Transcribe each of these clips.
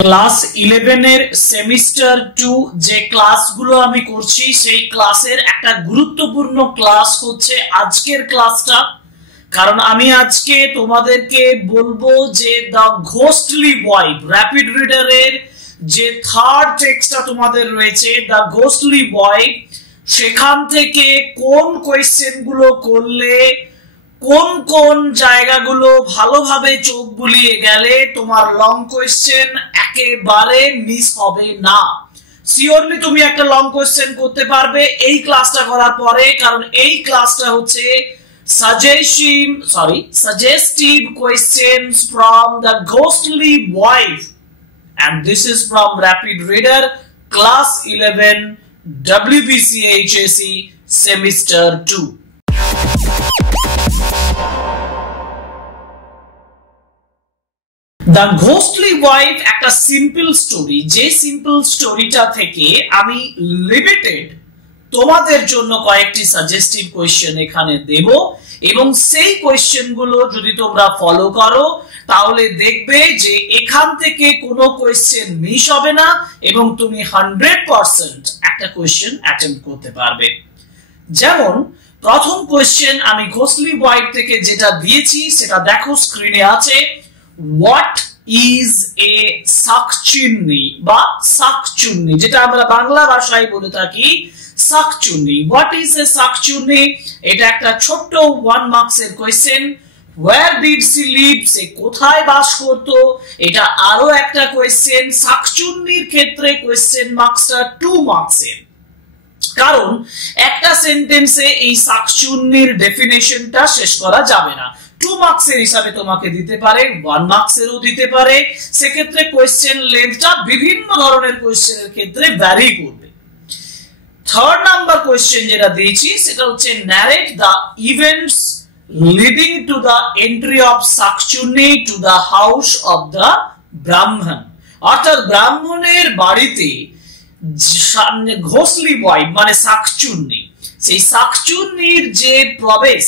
Class 11 এর semester 2 যে ক্লাসগুলো আমি করছি সেই ক্লাসের একটা গুরুত্বপূর্ণ ক্লাস হচ্ছে আজকের ক্লাসটা। কারণ আমি আজকে তোমাদেরকে বলবো যে দ্য ঘোস্টলি ওয়াইফ র‍্যাপিড রিডারের যে থার্ড টেক্সটটা তোমাদের রয়েছে দ্য ঘোস্টলি ওয়াইফ, সেখান থেকে কোন কোয়েশ্চেনগুলো করলে কোন কোন জায়গাগুলো ভালোভাবে চোখ বুলিয়ে গেলে তোমার লং কোয়েশ্চেন একেবারে মিস হবে না। সিওরলি তুমি একটা লং কোয়েশ্চেন করতে পারবে এই ক্লাসটা করার পরে, কারণ এই ক্লাসটা হচ্ছে suggestive questions from the ghostly wife, and this is from Rapid Reader class 11 WBCHSE semester 2. The ঘোস্টলি wife একটা সিম্পল স্টোরি, যে সিম্পল স্টোরিটা থেকে আমি লিমিটেড তোমাদের জন্য কয়েকটি সাজেস্টিভ কোয়েশ্চেন এখানে দেব, এবং সেই কোয়েশ্চেন গুলো যদি তোমরা ফলো করো তাহলে দেখবে যে এখান থেকে কোনো কোয়েশ্চেন মিস হবে না এবং তুমি 100% একটা কোয়েশ্চেন অ্যাটেম্প্ট করতে পারবে। যেমন প্রথম কোয়েশ্চেন আমি ঘোস্টলি ওয়াইফ থেকে যেটা দিয়েছি সেটা দেখো স্ক্রিনে আছে। What is a শাকচুন্নি বা শাকচুন্নি, যেটা আমরা বাংলা ভাষায় বলে থাকি শাকচুন্নি। What is a শাকচুন্নি? এটা একটা ছোট্ট 1 মার্কস এর question. Where did she live? সে কোথায় বাস করত? এটা আরো একটা কোয়েশ্চেন। শাকচুন্নির ক্ষেত্রে কোয়েশ্চেন মার্কসটা 2 মার্কস এর, কারণ একটা সেন্টেন্সে এই শাকচুন্নির ডেফিনেশনটা শেষ করা যাবে না। 2 মার্কস এর হিসাবে তোমাকে দিতে পারে, 1 মার্কস এরও দিতে পারে। সেক্ষেত্রে কোয়েশ্চেন লেন্থটা বিভিন্ন ধরনের কোয়েশ্চেনের ক্ষেত্রে ভ্যারি করবে। থার্ড নাম্বার কোয়েশ্চেন যেটা দিয়েছি সেটা হচ্ছে narrate the events leading to the entry of শাকচুন্নি to the house of the ব্রাহ্মণ। অর্থাৎ ব্রাহ্মণের বাড়িতে ঘোস্টলি ওয়াইফ মানে শাকচুন্নি, সেই শাকচুন্নির যে প্রবেশ,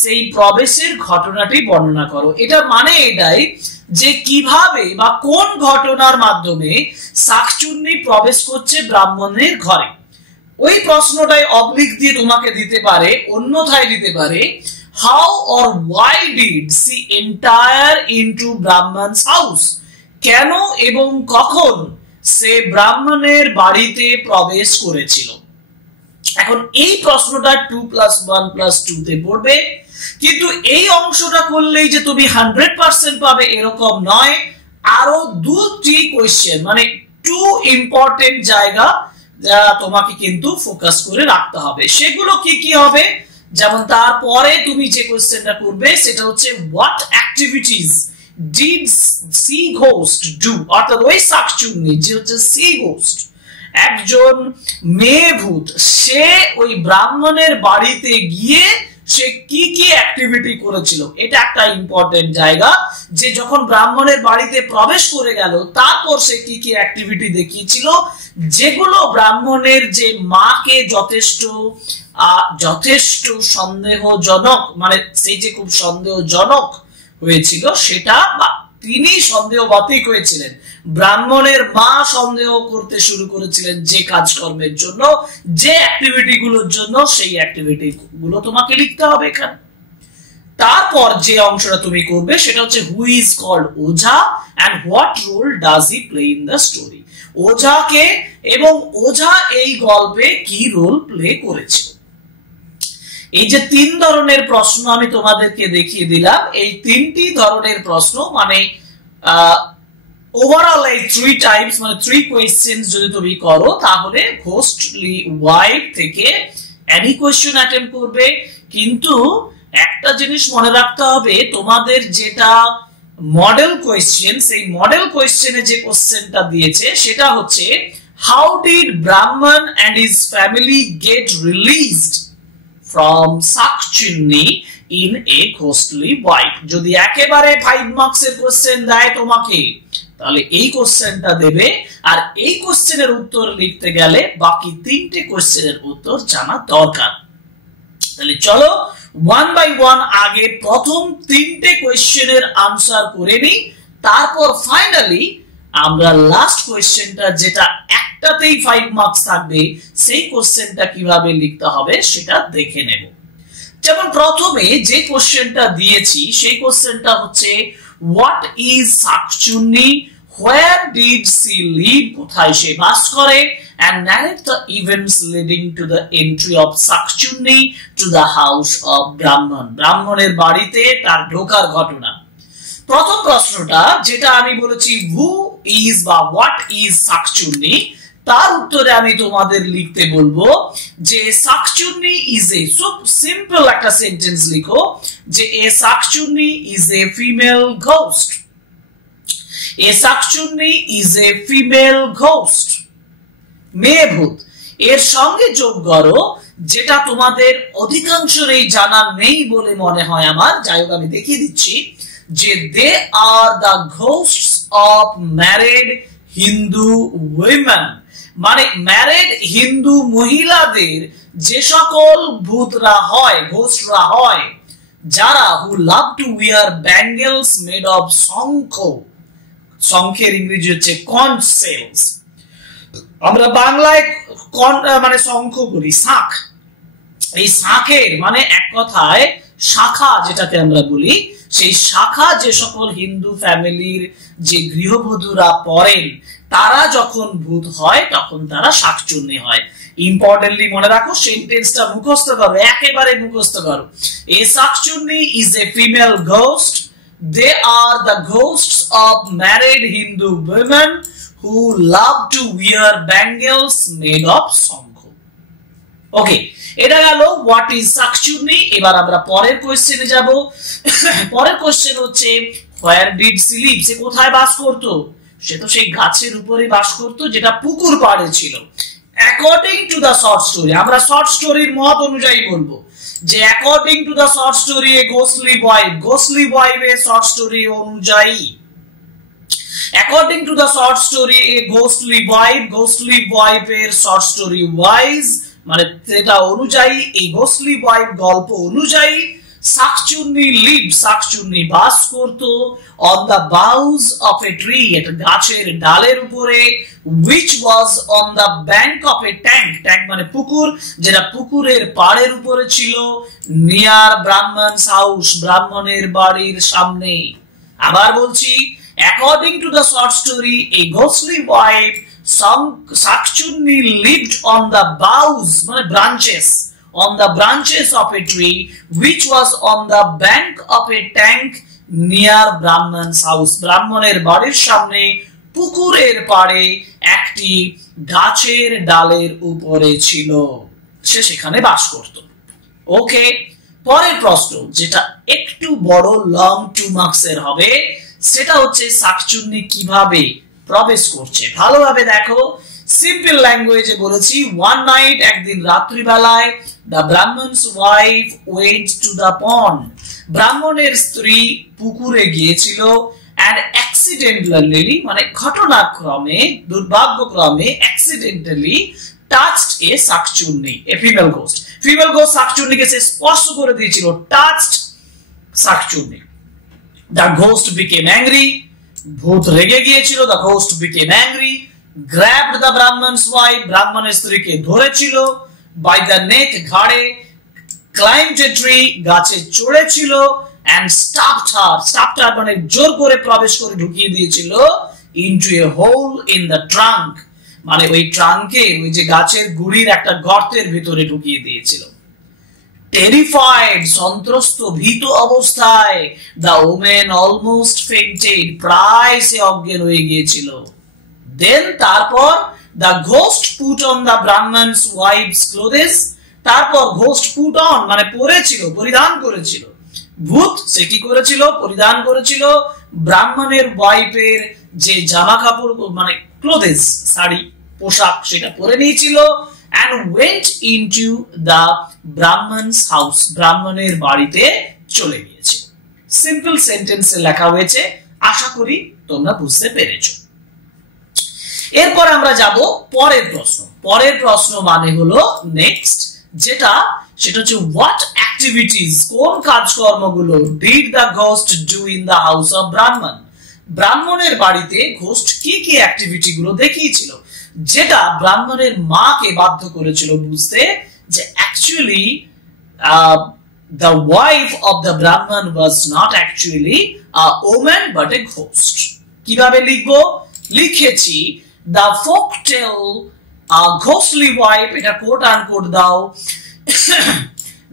সেই প্রবেশের ঘটনাটি বর্ণনা করো। এটার মানে এটাই যে কিভাবে বা কোন ঘটনার মাধ্যমে শাকচুন্নি প্রবেশ করছে ব্রাহ্মণের ঘরে। ওই প্রশ্নটাই অবলিক দিয়ে তোমাকে দিতে পারে, অন্যথায় দিতে পারে how or why did she enter into Brahmin's house, কেন এবং কখন সে ব্রাহ্মণের বাড়িতে প্রবেশ করেছিল। এখন এই প্রশ্নটা 2+1+2 তে পড়বে, কিন্তু এই অংশটা করলেই যে তুমি 100% পাবে এরকম নয়। আরো 2টি কোয়েশ্চেন মানে 2 ইম্পর্টেন্ট জায়গা যা তোমাকে কিন্তু ফোকাস করে রাখতে হবে। সেগুলো কি কি হবে? যেমন তারপরে তুমি যে কোয়েশ্চেনটা করবে সেটা হচ্ছে what activities did she ghost do, অর্থাৎ ওই শাকচুন্নি যে হচ্ছে সি ঘোস্ট, একজন মেয়ে ভূত, সে ওই ব্রাহ্মণের বাড়িতে গিয়ে সে কি কি অ্যাক্টিভিটি করেছিল। এটা একটা ইম্পর্টেন্ট জায়গা, যে যখন ব্রাহ্মণের বাড়িতে প্রবেশ করে গেল তারপর সে কি কি অ্যাক্টিভিটি দেখিয়েছিল, যেগুলো ব্রাহ্মণের যে মাকে যথেষ্ট সন্দেহজনক, মানে সেই যে খুব সন্দেহজনক হয়েছিল সেটা, বা তিনি সন্দেহবাতিক হয়েছিলেন, ব্রাহ্মণের মা সন্দেহ করতে শুরু করেছিলেন যে কাজকর্মের জন্য, যে অ্যাক্টিভিটি গুলোর জন্য, সেই অ্যাক্টিভিটি গুলো তোমাকে লিখতে হবে এখানে। তারপর যে অংশটা তুমি করবে সেটা হচ্ছে who is called ojha and what role does he play in the story. ওঝাকে এবং ওঝা এই গল্পে কি রোল প্লে করেছিল। এই যে 3 ধরনের প্রশ্ন আমি তোমাদেরকে দেখিয়ে দিলাম, এই 3টি ধরনের প্রশ্ন মানে ওভারঅল এই 3 টাইপস মানে 3 কোয়েশ্চেন্স যদি তুমি করো তাহলে ঘোস্টলি ওয়াইফ থেকে এনি কোয়েশ্চেন অ্যাটেম্প্ট করবে। কিন্তু একটা জিনিস মনে রাখতে হবে, তোমাদের যেটা মডেল কোয়েশ্চেন, সেই মডেল কোয়েশ্চেনে যে কোয়েশ্চেনটা দিয়েছে সেটা হচ্ছে হাউ ডিড ব্রাহ্মণ and his family get released from শাকচুন্নি in a ghostly wife। যদি একেবারে 5 মার্কস এর কোশ্চেন দেয় তোমাকে তাহলে এই কোশ্চেনটা দেবে, আর এই কোশ্চেনের উত্তর লিখতে গেলে বাকি 3টে কোশ্চেনের উত্তর জানা দরকার। তাহলে চলো 1 বাই 1 আগে প্রথম 3টে কোশ্চেনের আনসার করে নি, তারপর ফাইনালি আমরা লাস্ট কোশ্চেনটা, যেটা একটাতেই 5 মার্কস থাকবে, সেই কোশ্চেনটা কিভাবে লিখতে হবে সেটা দেখে নেব। যেমন প্রথমে যে কোশ্চেনটা দিয়েছি সেই কোশ্চেনটা হচ্ছে হোয়াট ইজ শাকচুন্নি, where did she live, কোথায় সে বাস করে, and narrate the events leading to the entry of শাকচুন্নি to the house of ব্রাহ্মণ, ব্রাহ্মণের বাড়িতে তার ঢোকার ঘটনা। প্রথম প্রশ্নটা যেটা আমি বলেছি হু ইজ বা হোয়াট ইজ শাকচুন্নি, তার উত্তরে আমি তোমাদের লিখতে বলবো যে শাকচুন্নি ইজ এ, খুব সিম্পল একটা সেন্টেন্স লিখো যে এ শাকচুন্নি ইজ এ ফিমেল ঘোস্ট। এ শাকচুন্নি ইজ এ ফিমেল ঘোস্ট, মেয়ে ভূত। এর সঙ্গে যোগ করো যেটা তোমাদের অধিকাংশেরই জানা নেই বলে মনে হয় আমার, যাই হোক আমি দেখিয়ে দিচ্ছি যে they are the ghosts of married Hindu women, মানে ম্যারিড হিন্দু মহিলাদের যে সকল ভূতরা হয়, ঘোস্টরা হয়, যারা who love to wear bangles made of shankha, শঙ্খের ইংরেজি হচ্ছে কনচ সেলস, আমরা বাংলায় মানে শঙ্খ বলি শাঁখ। এই শাঁখের মানে এক কথায় শাখা যেটাকে আমরা বলি, সেই শাখা যে সকল হিন্দু ফ্যামিলির যে গৃহবধূরা পড়েন তারা যখন ভূত হয় তখন তারা শাকচুন্নি হয়। ইম্পর্টেন্টলি মনে রাখো, সেন্টেন্সটা মুখস্থ করো, একেবারে মুখস্থ করো। এ শাকচুন্নি is a female ghost, they are the ghosts of married Hindu women who love to wear bangles made of শঙ্খ। ওকে, এটা গেল হোয়াট ইজ শাকচুন্নি। এবার আমরা পরের কোশ্চেনে যাব। পরের কোশ্চেন হচ্ছে where did she live, সে কোথায় বাস করত? সে তো সেই গাছের উপরে বাস করত যেটা পুকুর পাড়ে ছিল। According to the short story, আমরা শর্ট স্টোরির মত অনুযায়ী বলবো যে according to the short story A ঘোস্টলি wife, ঘোস্টলি ওয়াইফের শর্ট স্টোরি অনুযায়ী, according to the short story A ঘোস্টলি wife, ঘোস্টলি ওয়াইফের শর্ট স্টোরি ওয়াইজ, মানে সেটা অনুযায়ী, এই ঘোস্টলি ওয়াইফ গল্প অনুযায়ী শাকচুন্নি লিভ, শাকচুন্নি বাস করত on the boughs of a tree, একটা গাছের ডালের উপরে, which was on the bank of a tank, tank মানে পুকুর, যেটা পুকুরের পাড়ের উপরে ছিল, নিয়ার ব্রাহ্মণস হাউস, ব্রাহ্মণের বাড়ির সামনে। আবার বলছি, according to the short story a ghostly wife শাকচুন্নি lived on the boughs মানে branches, on the branches of a tree which was on the bank of a tank near Brahman's house, ব্রাহ্মণের বাড়ির সামনে পুকুরের পাড়ে একটি গাছের ডালের উপরে ছিল, সে সেখানে বাস করত। ওকে, পরের প্রশ্ন যেটা একটু বড় লং 2 মার্কসের হবে, সেটা হচ্ছে শাকচুন্নি কিভাবে প্রবেশ করছে। ভালোভাবে দেখো, সিম্পল ল্যাঙ্গুয়েজে বলেছি ওয়ান নাইট, একদিন রাত্রিবেলায়, the Brahmin's wife went to the pond, ব্রাহ্মণের স্ত্রী পুকুরে গিয়েছিল, and accidentally মানে ঘটনাক্রমে, দুর্ভাগ্যক্রমে, accidentally touched a শাকচুন্নি, a female ghost, female ghost শাকচুন্নিকে সে স্পর্শ করে দিয়েছিল, touched শাকচুন্নি। the ghost became angry, ভূত রেগে গিয়েছিল, the ghost became angry, grabbed the brahman's wife, ব্রাহ্মণের স্ত্রীকে ধরেছিল, by the neck ঘাড়ে, climbed a tree, গাছে চড়েছিল, and stopped her মানে জোর করে প্রবেশ করে ঢুকিয়ে দিয়েছিল, into a hole in the trunk, মানে ওই ট্রাঙ্কে, ওই যে গাছের গুড়ির একটা গর্তের ভিতরে ঢুকিয়ে দিয়েছিল। terrified সন্ত্রস্ত, ভীত অবস্থায়, the woman almost fainted, প্রায় সে অজ্ঞান হয়ে গিয়েছিল। then তারপর the ghost put on the brahman's wife's clothes, তারপর ghost put on মানে পরেছিল, পরিধান করেছিল, ভূত সে কি করেছিল, পরিধান করেছিল ব্রাহ্মণের ওয়াইফের যে জামা কাপড় মানে ক্লোথেস, শাড়ি, পোশাক, সেটা পরে নিয়েছিল, and went into the brahman's house, ব্রাহ্মণের বাড়িতে চলে গিয়েছে। সিম্পল সেন্টেন্সে লেখা হয়েছে, আশা করি তোমরা বুঝতে পেরেছো। এরপর আমরা যাব পরের প্রশ্ন। পরের প্রশ্ন মানে হলো নেক্সট, যেটা সেটা হচ্ছে হোয়াট অ্যাক্টিভিটিজ, কোন কাজকর্মগুলো did the ghost do in the house of ব্রাহ্মণ, ব্রাহ্মণের বাড়িতে ঘোস্ট কি কি অ্যাক্টিভিটি গুলো দেখিয়েছিল, যেটা ব্রাহ্মণের মাকে বাধ্য করেছিল বুঝতে যে actually the wife of the Brahman was not actually a woman but a ghost. কিভাবে লিখবো? লিখেছি the folk tale a ghostly wife, এটা কোট আনকোট দাও।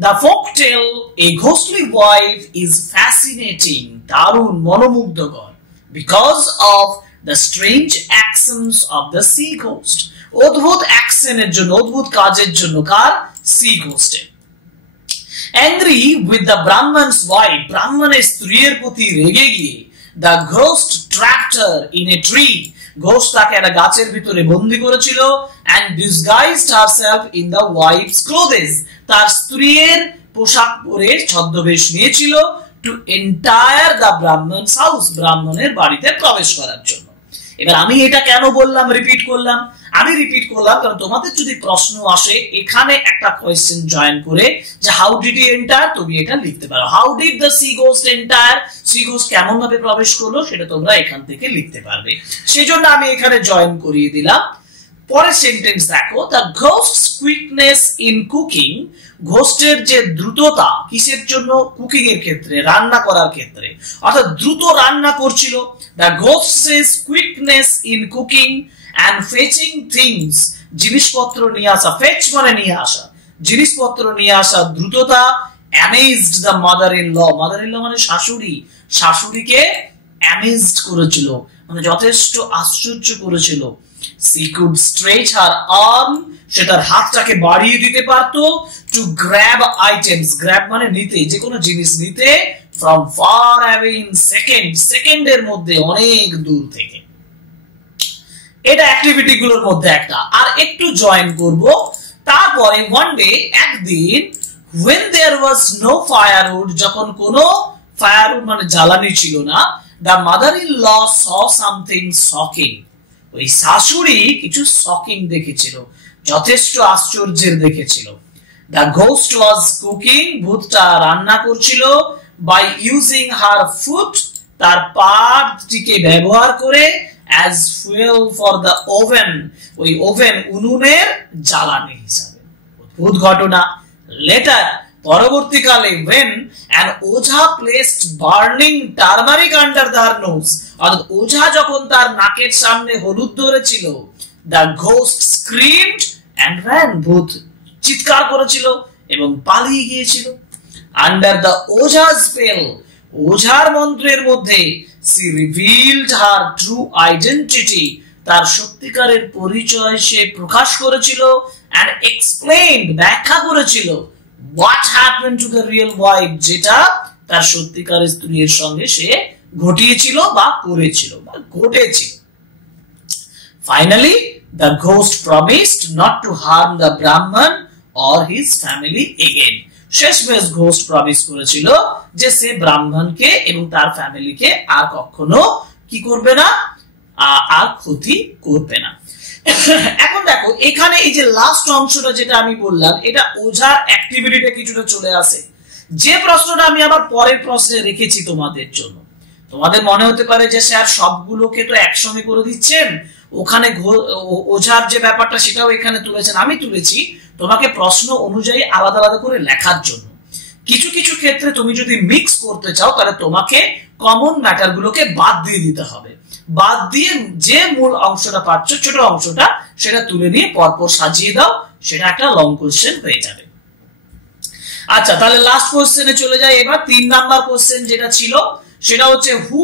The folk tale a ghostly wife is fascinating, দারুণ মনোমুগ্ধকর, because of the strange actions of the sea ghost, অদ্ভুত অ্যাকশনের জন্য, অদ্ভুত কাজের জন্য কার? sea ghost এর। Angry with the Brahman's wife, ব্রাহ্মণের স্ত্রীর প্রতি রেগে গিয়ে the ghost trapped her in a tree, ghost তাকে একটা গাছের ভিতরে বন্দী করেছিল, and disguised herself in the wife's clothes, তার স্ত্রীর পোশাক পরে ছদ্মবেশ নিয়েছিল, to enter the Brahman's house, ব্রাহ্মণের বাড়িতে প্রবেশ করার জন্য। এবার আমি এটা কেন বললাম, রিপিট করলাম? আমি রিপিট করলাম কারণ তোমাদের যদি প্রশ্ন আসে এখানে একটা কোয়েশ্চেন জয়েন করে যে হাউ ডিড হি এন্টার, তুমি এটা লিখতে পারো। How did the she ghost enter, she ghost কেমন ভাবে প্রবেশ করলো সেটা তোমরা এখান থেকে লিখতে পারবে, সেজন্য আমি এখানে জয়েন করিয়ে দিলাম। পরের সেন্টেন্স দেখো, the ghost's quickness in cooking, ঘোস্টের যে দ্রুততা কিসের জন্য? কুকিং এর ক্ষেত্রে, রান্না করার ক্ষেত্রে, অর্থাৎ দ্রুত রান্না করছিল। The ghost's quickness in cooking and fetching things, জিনিসপত্র নিয়ে আসা, ফেচ মানে নিয়ে আসা, জিনিসপত্র নিয়ে আসা দ্রুততা, amazed the mother-in-law, mother-in-law মানে শাশুড়ি, শাশুড়িকে amazed করেছিল, মানে যথেষ্ট আশ্চর্য করেছিল। she could stretch her arm, সে তার হাতটাকে বাড়িয়ে দিতে পারতো, to grab items, grab মানে নিতে, যে কোনো জিনিস নিতে, from far away in seconds, সেকেন্ডের মধ্যে, অনেক দূর থেকে। এটা অ্যাক্টিভিটি গুলোর মধ্যে একটা। আর একটু জয়েন করব, তারপরে ওয়ান ডে, একদিন, when there was no firewood, যখন কোনো ফায়ারউড মানে জ্বালানি ছিল না, the mother-in-law saw something shocking, ওই শাশুড়ি কিছু শকিং দেখেছিল, যথেষ্ট আশ্চর্যের দেখেছিল। the ghost was cooking, ভূতটা রান্না করছিল, by using her foot, তার পাটিকে ব্যবহার করে, as fuel for the oven, ওই ওভেন উনুনের জ্বালানি হিসাবে। অদ্ভুত ঘটনা। লেটার, পরবর্তীকালে, when an Ojha placed burning turmeric under their nose, অর্থাৎ ওঝা যখন তার নাকের সামনে হলুদ ধরেছিল, the ghost screamed and ran, ভূত চিৎকার করেছিল এবং পালিয়ে গিয়েছিল। under the ওঝা's spell, ওঝার মন্ত্রের মধ্যে, she revealed her true identity, তার সত্যিকারের পরিচয় সে প্রকাশ করেছিল, and explained, ব্যাখ্যা করেছিল, what happened to the real wife, যেটা তার সত্যিকারের স্ত্রীর সঙ্গে সে ঘটিয়েছিল বা করেছিল বা ঘটেছিল। finally the ghost promised not to harm the Brahman or his family again, শেষমেশ ঘোস্ট প্রমিস করেছিল যে সে ব্রাহ্মণকে এবং তার ফ্যামিলিকে আর কখনো কি করবে না, আর ক্ষতি করবে না। এখন দেখো এখানে এই যে লাস্ট অংশটা যেটা আমি বললাম, এটা ওঝার অ্যাক্টিভিটিতে কিছুটা চলে আসে। যে প্রশ্নটা আমি আবার পরের প্রশ্নে রেখেছি তোমাদের জন্য, তোমাদের মনে হতে পারে যে স্যার সবগুলোকে তো একসঙ্গে করে দিচ্ছেন, ওখানে ওঝার যে ব্যাপারটা সেটাও এখানে তুলেছেন। আমি তুলেছি তোমাকে প্রশ্ন অনুযায়ী আলাদা আলাদা করে লেখার জন্য। কিছু কিছু ক্ষেত্রে তুমি যদি মিক্স করতে চাও তাহলে তোমাকে কমন ম্যাটার গুলোকে বাদ দিয়ে দিতে হবে, বাদ দিয়ে যে মূল অংশটা পাচ্ছ, ছোট অংশটা, সেটা তুলে নিয়ে পরপর সাজিয়ে দাও, সেটা একটা লং কোশ্চেন হয়ে যাবে। আচ্ছা, তাহলে লাস্ট কোশ্চেনে চলে যাই এবার। 3 নাম্বার কোশ্চেন যেটা ছিল সেটা হচ্ছে হু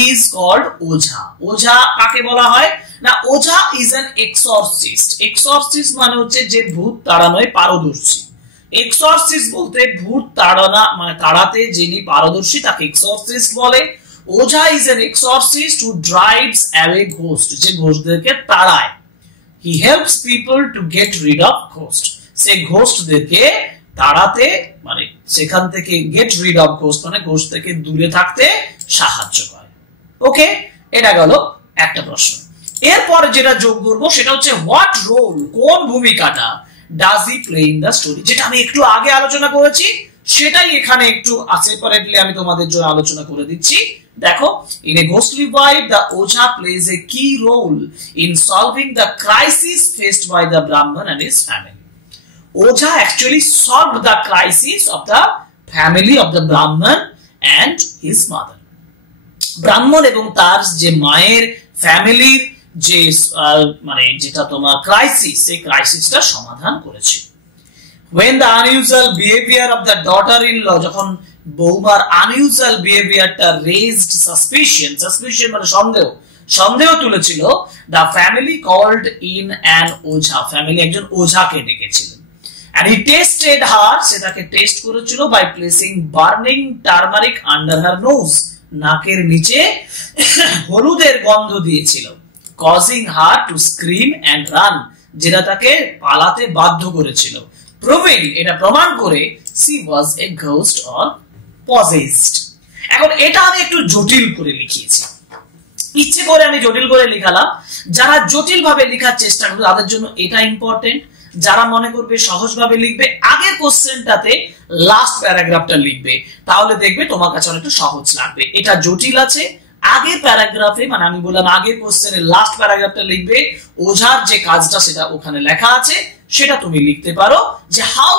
ইজ কল্ড ওঝা। ওঝা কাকে বলা হয় না, ওঝা ইজ অ্যান এক্সরসিস্ট। এক্সরসিস্ট মানে হচ্ছে যে ভূত তাড়ানোয় পারদর্শী। এক্সরসিস্ট বলতে ভূত তাড়ানো মানে তাড়াতে যিনি পারদর্শী তাকে এক্সরসিস্ট বলে। Ojha is an exorcist who drives away ghost, যে ঘোস্টদেরকে তাড়ায়। He helps people to get rid of ghost, সে ঘোস্টদেরকে তাড়াতে মানে সেখান থেকে গেট রিড অফ ঘোস্ট মানে ঘোস্ট থেকে দূরে থাকতে সাহায্য করে। ওকে, এটা গেল একটা প্রশ্ন। এরপরে যেটা যোগ করব সেটা হচ্ছে হোয়াট রোল, কোন ভূমিকাটা does he play in the story, যেটা আমি একটু আগে আলোচনা করেছি সেটাই এখানে একটু সেপারেটলি আমি তোমাদের জন্য আলোচনা করে দিচ্ছি। দেখো, in a ghostly wife the Oja plays a key role in solving the crisis faced by the Brahman and his family. Oja actually solved the crisis of the family of the Brahman and his mother. ব্রাহ্মণ এবং তার যে মায়ের ফ্যামিলির যে মানে যেটা তোমার ক্রাইসিস, সেই ক্রাইসিসটা সমাধান করেছে। when the unusual behavior of the daughter-in-law, যখন বৌমার unusual behaviorটা raised suspicion মানে সন্দেহ তুলেছিল, the family called in an Ojha, family একজন ওঝাকে ডেকেছিলেন, and he tested her, সেটাকে টেস্ট করেছিল by placing burning turmeric under her nose, নাকের নিচে হলুদের গন্ধ দিয়েছিল, causing her to scream and run, যেটা তাকে পালাতে বাধ্য করেছিল, proving, এটা প্রমাণ করে she was a ghost or possessed. এখন এটা আমি একটু জটিল করে লিখিয়েছি, ইচ্ছে করে আমি জটিল করে লিখালাম। যারা জটিল ভাবে লেখার চেষ্টা করবে তাদের জন্য এটা ইম্পর্টেন্ট, যারা মনে করবে সহজভাবে লিখবে আগের কোশ্চেনটাতে লাস্ট প্যারাগ্রাফটা লিখবে, তাহলে দেখবে তোমার কাছে অনেকটা সহজ লাগবে। এটা জটিল আছে, আগের প্যারাগ্রাফে মানে আমি বললাম আগের কোশ্চেনের লাস্ট প্যারাগ্রাফটা লিখবে, ওঝার যে কাজটা সেটা ওখানে লেখা আছে সেটা তুমি লিখতে পারো, যে হাউ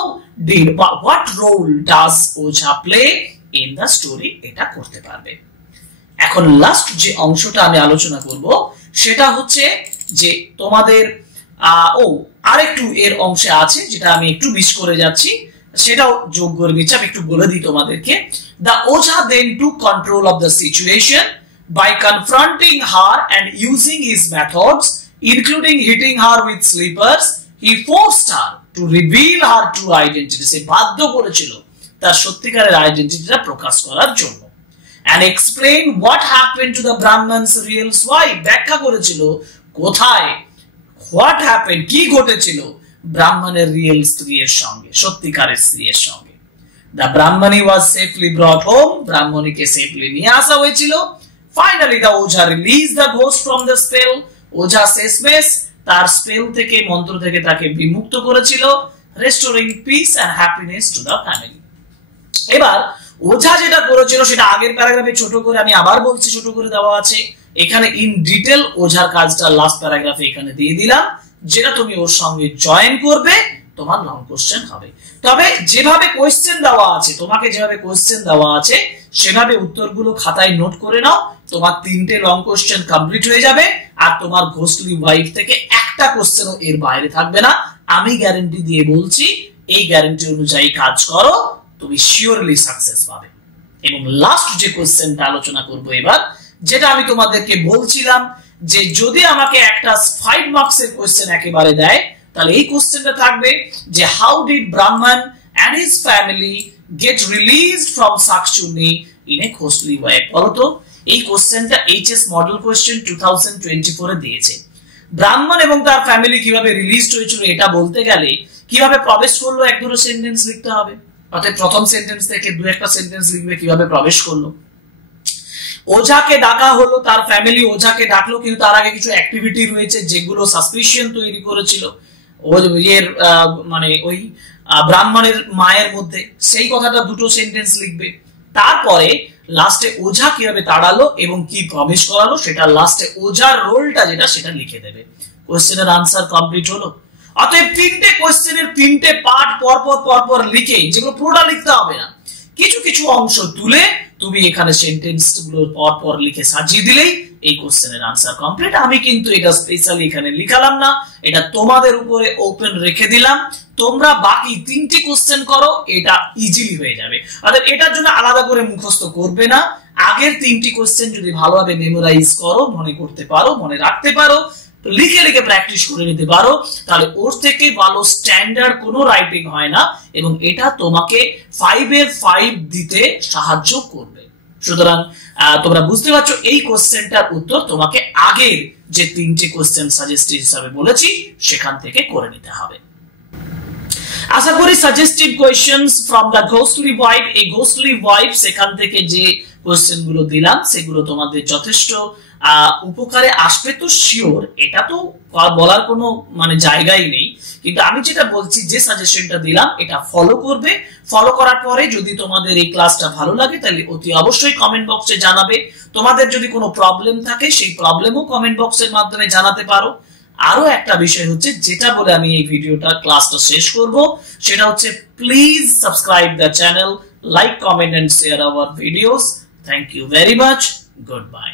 ডিড বা হোয়াট রোল ডাজ ওঝা প্লে ইন দ্য স্টোরি, এটা করতে পারবে। এখন লাস্ট যে অংশটা আমি আলোচনা করব সেটা হচ্ছে যে তোমাদের আরেকটু এর অংশে আছে যেটা আমি একটু মিস করে যাচ্ছি, সেটাও যোগ করে নিচ্ছি, আমি একটু বলে দিই তোমাদেরকে। The Oja then took control of the situation by confronting her and using his methods, including hitting her with slippers. He forced her to reveal her true identity. সে বাধ্য করেছিল তার সত্যিকারের আইডেন্টিটিটা প্রকাশ করার জন্য, and explain what happened to the Brahman's real wife. ব্যাখ্যা করেছিল কোথায় what happened, কি ঘটেছিল ব্রাহ্মণের রিয়েল স্ত্রীর সঙ্গে, সত্যিকারের স্ত্রীর সঙ্গে। The Brahmani was safely brought home, ব্রাহ্মণীকে সেফলি নিয়ে আসা হয়েছিল। Finally the Oja released the ghost from the spell. ওঝা শেষমেশ তার স্পেল থেকে, মন্ত্র থেকে তাকে বিমুক্ত করেছিল, restoring peace and happiness to the family. এবার ওঝা যেটা করেছিল সেটা আগের প্যারাগ্রাফে ছোট করে, আমি আবার বলছি ছোট করে দেওয়া আছে, এখানে ইন ডিটেল ওঝার কাজটা লাস্ট প্যারাগ্রাফে এখানে দিয়ে দিলাম, যেটা তুমি ওর সঙ্গে জয়েন করবে তোমার লং কোশ্চেন হবে। তবে যেভাবে কোশ্চেন দেওয়া আছে, তোমাকে যেভাবে কোশ্চেন দেওয়া আছে সেভাবে উত্তরগুলো খাতায় নোট করে নাও, তোমার 3টে লং কোশ্চেন কমপ্লিট হয়ে যাবে, আর তোমার ঘোষলি ওয়াইফ থেকে একটা কোশ্চেনও এর বাইরে থাকবে না। আমি গ্যারান্টি দিয়ে বলছি, এই গ্যারান্টি অনুযায়ী কাজ করো, তুমি শিওরলি সাকসেস পাবে। এবং লাস্ট যে কোশ্চেনটা আলোচনা করব এবার, যেটা আমি তোমাদেরকে বলছিলাম যে যদি আমাকে একটা 5 মার্কসের কোশ্চেন একেবারে দেয়, তাহলে এই কোশ্চেনটা থাকবে যে হাউ ডিড ব্রাহ্মণ and his family get released from Sakchuni in a ghostly way. বলতো এই কোশ্চেনটা এইচএস মডেল কোশ্চেন 2024 এ দিয়েছে। ব্রাহ্মণ এবং তার ফ্যামিলি কিভাবে রিলিজড হয়েছিল এটা বলতে গেলে কিভাবে প্রবেশ করলো এক দুটো সেন্টেন্স লিখতে হবে, অর্থাৎ প্রথম সেন্টেন্স থেকে দু একটা সেন্টেন্স লিখবে কিভাবে প্রবেশ করলো। ওঝাকে ডাকা হলো, তার ফ্যামিলি ওঝাকে ডাকলো, কিন্তু তার আগে কিছু অ্যাক্টিভিটি রয়েছে যেগুলো সাসপিশন তৈরি করেছিল মানে ওই ব্রাহ্মণের মায়ের মধ্যে, সেই কথাটা দুটো সেন্টেন্স লিখবে। তারপরে লাস্টে ওঝা কিভাবে তাড়ালো এবং কি প্রমিস করালো সেটা লাস্টে ওঝার রোলটা যেটা সেটা লিখে দেবে। কোশ্চেনের আনসার কমপ্লিট হলো। অতএব 3টে কোশ্চেনের 3টে পার্ট পরপর লিখে, যেগুলো পুরোটা লিখতে হবে না, কিছু কিছু অংশ তুলে তুমি এখানে সেন্টেন্স গুলো পরপর লিখে সাজিয়ে দিলেই এই কোশ্চেনের আনসার কমপ্লিট। আমি কিন্তু এটা স্পেশালি এখানে লিখালাম না, এটা তোমাদের উপরে ওপেন রেখে দিলাম, তোমরা বাকি 3টে কোশ্চেন করো, এটা ইজিলি হয়ে যাবে। অর্থাৎ এটার জন্য আলাদা করে মুখস্থ করবে না, আগের 3টি কোশ্চেন যদি ভালোভাবে মেমোরাইজ করো, মনে করতে পারো, মনে রাখতে পারো, লিখে লিখে প্র্যাকটিস করে নিতে পারো, তাহলে ওর থেকে ভালো স্ট্যান্ডার্ড কোনো রাইটিং হয় না, এবং এটা তোমাকে 5 এর 5 দিতে সাহায্য করবে। সুতরাং তোমরা বুঝতে পারছো এই কোশ্চেনটার উত্তর তোমাকে আগের যে 3টে কোশ্চেন সাজেস্টিভ হিসাবে বলেছি সেখান থেকে করে নিতে হবে। আশা করি suggestive questions from the ঘোস্টলি wife, এই ঘোস্টলি ওয়াইফ সেখান থেকে যে কোয়েশ্চেন গুলো দিলাম সেগুলো তোমাদের যথেষ্ট উপকারে আসবে তো শিওর, এটা তো বলার কোনো মানে জায়গাই নেই। কিন্তু আমি যেটা বলছি, যে সাজেশনটা দিলাম এটা ফলো করবে, ফলো করার পরে যদি তোমাদের এই ক্লাসটা ভালো লাগে তাহলে অতি অবশ্যই কমেন্ট বক্সে জানাবে, তোমাদের যদি কোনো প্রবলেম থাকে সেই প্রবলেমও কমেন্ট বক্সের মাধ্যমে জানাতে পারো। আরো একটা বিষয় হচ্ছে, যেটা বলে আমি এই ভিডিওটা ক্লাসটা শেষ করব, সেটা হচ্ছে please subscribe the channel, like, comment and share our videos. Thank you very much. Good by.